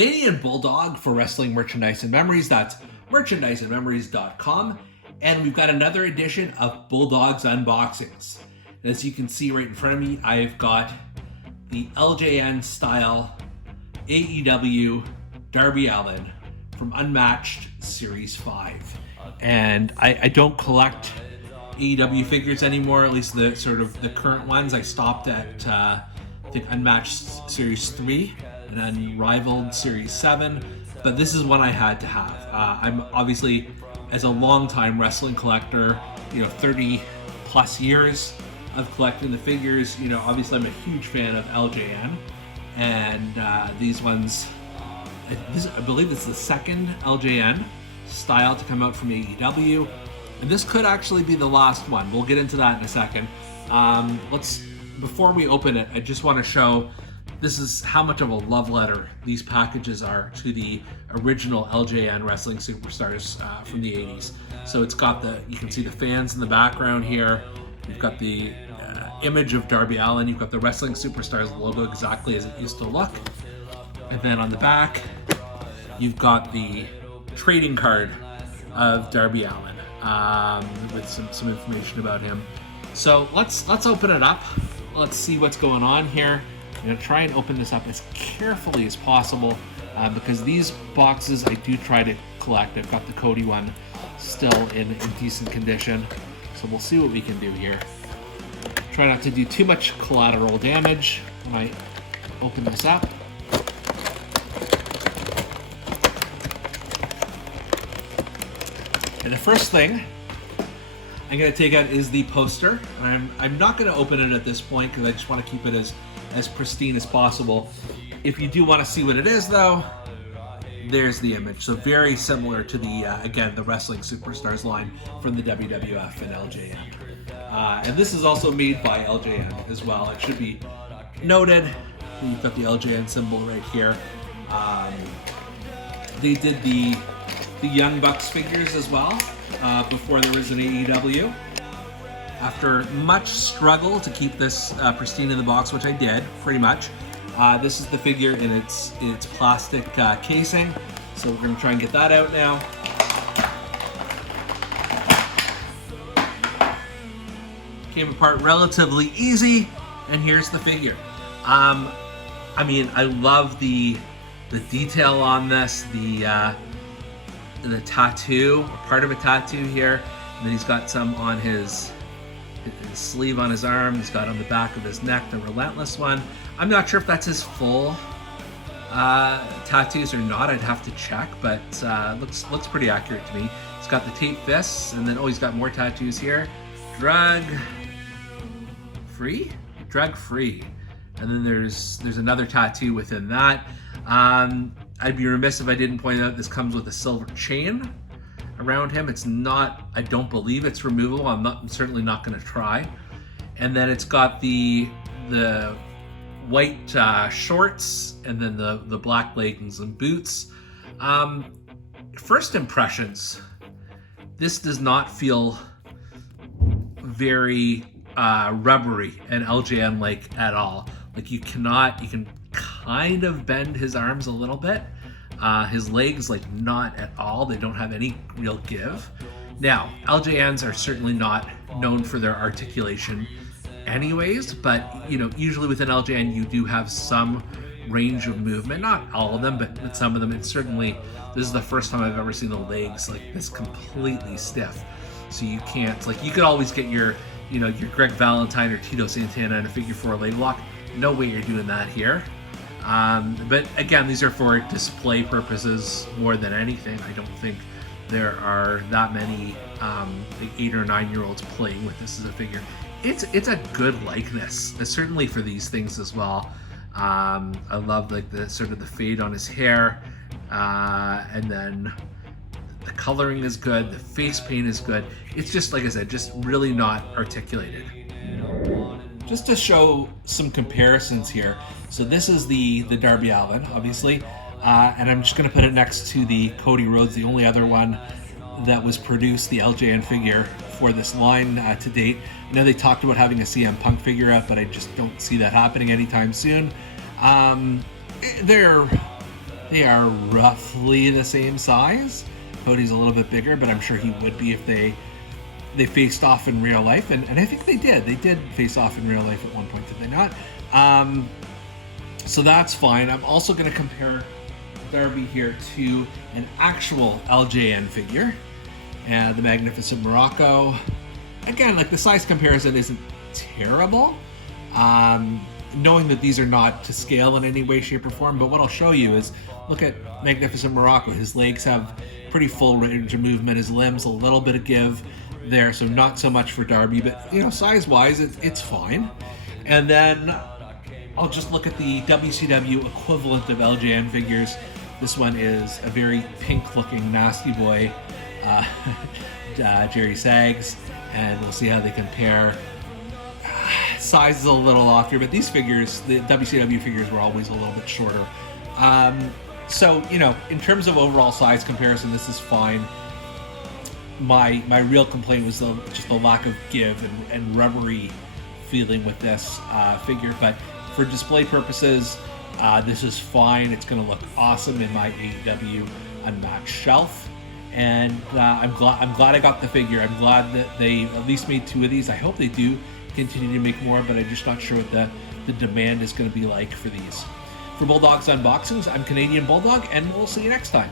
Canadian Bulldog for wrestling merchandise and memories. That's merchandiseandmemories.com. And we've got another edition of Bulldog's Unboxings. And as you can see right in front of me, I've got the LJN-style AEW Darby Allin from Unmatched Series 5. And I don't collect AEW figures anymore, at least the sort of the current ones. I stopped at I think Unmatched Series 3 and Unrivaled Series 7, but this is one I had to have. I'm obviously, as a longtime wrestling collector, 30 plus years of collecting the figures, obviously I'm a huge fan of LJN, and these ones, I believe it's the second LJN style to come out from AEW, and this could actually be the last one. We'll get into that in a second. Before we open it, I just want to show this is how much of a love letter these packages are to the original LJN wrestling superstars from the 80s. So it's got you can see the fans in the background here. You've got the image of Darby Allin. You've got the Wrestling Superstars logo exactly as it used to look. And then on the back, you've got the trading card of Darby Allin with some information about him. So let's open it up. Let's see what's going on here. I'm going to try and open this up as carefully as possible because these boxes I do try to collect. I've got the Cody one still in decent condition. So we'll see what we can do here. Try not to do too much collateral damage when I open this up. And the first thing I'm going to take out is the poster. I'm not going to open it at this point because I just want to keep it as pristine as possible. If you do want to see what it is, though, there's the image. So very similar to again, the Wrestling Superstars line from the WWF and LJN. And this is also made by LJN as well. It should be noted. You've got the LJN symbol right here. They did the Young Bucks figures as well before there was an AEW. After much struggle to keep this pristine in the box, which I did pretty much, this is the figure in its plastic casing. So we're going to try and get that out now. Came apart relatively easy, and here's the figure. I mean, I love the detail on this, the tattoo, part of a tattoo here, and then he's got some on his sleeve on his arm. He's got on the back of his neck the Relentless one. I'm not sure if that's his full tattoos or not. I'd have to check, but looks pretty accurate to me. He's got the tape fists, and then he's got more tattoos here. Drug free, and then there's another tattoo within that. I'd be remiss if I didn't point out this comes with a silver chain around him. It's not, I don't believe it's removable. I'm certainly not going to try. And then it's got the white shorts, and then the black leggings and boots. First impressions, this does not feel very rubbery and LJN-like at all. Like you can kind of bend his arms a little bit. His legs, not at all. They don't have any real give. Now, LJNs are certainly not known for their articulation anyways, but usually within LJN you do have some range of movement. Not all of them, but with some of them. And certainly this is the first time I've ever seen the legs like this completely stiff. So you can't, you could always get your Greg Valentine or Tito Santana in a figure 4 leg lock. No way you're doing that here. But again, these are for display purposes more than anything. I don't think there are that many 8 or 9 year olds playing with this as a figure. It's a good likeness, certainly for these things as well. I love the sort of the fade on his hair, and then the coloring is good, the face paint is good. It's just, like I said, just really not articulated. Just to show some comparisons here. So this is the Darby Allin, obviously, and I'm just going to put it next to the Cody Rhodes, the only other one that was produced, the LJN figure for this line to date. I know they talked about having a CM Punk figure out, but I just don't see that happening anytime soon. They're They are roughly the same size. Cody's a little bit bigger, but I'm sure he would be if they faced off in real life, and I think they did. They did face off in real life at one point, did they not? So that's fine. I'm also going to compare Darby here to an actual LJN figure, and the Magnificent Morocco. Again, like, the size comparison isn't terrible, knowing that these are not to scale in any way, shape, or form. But what I'll show you is, look at Magnificent Morocco. His legs have pretty full range of movement. His limbs, a little bit of give there, so not so much for Darby, but size-wise, it's fine. And then I'll just look at the WCW equivalent of LJN figures. This one is a very pink-looking nasty boy, Jerry Sags, and we'll see how they compare. Size is a little off here, but these figures, the WCW figures, were always a little bit shorter. So, in terms of overall size comparison, this is fine. My real complaint was just the lack of give and rubbery feeling with this figure, but for display purposes, this is fine. It's going to look awesome in my AEW Unmatched shelf, and I'm glad I got the figure. I'm glad that they at least made 2 of these. I hope they do continue to make more, but I'm just not sure what the demand is going to be like for these. For Bulldog's Unboxings, I'm Canadian Bulldog, and we'll see you next time.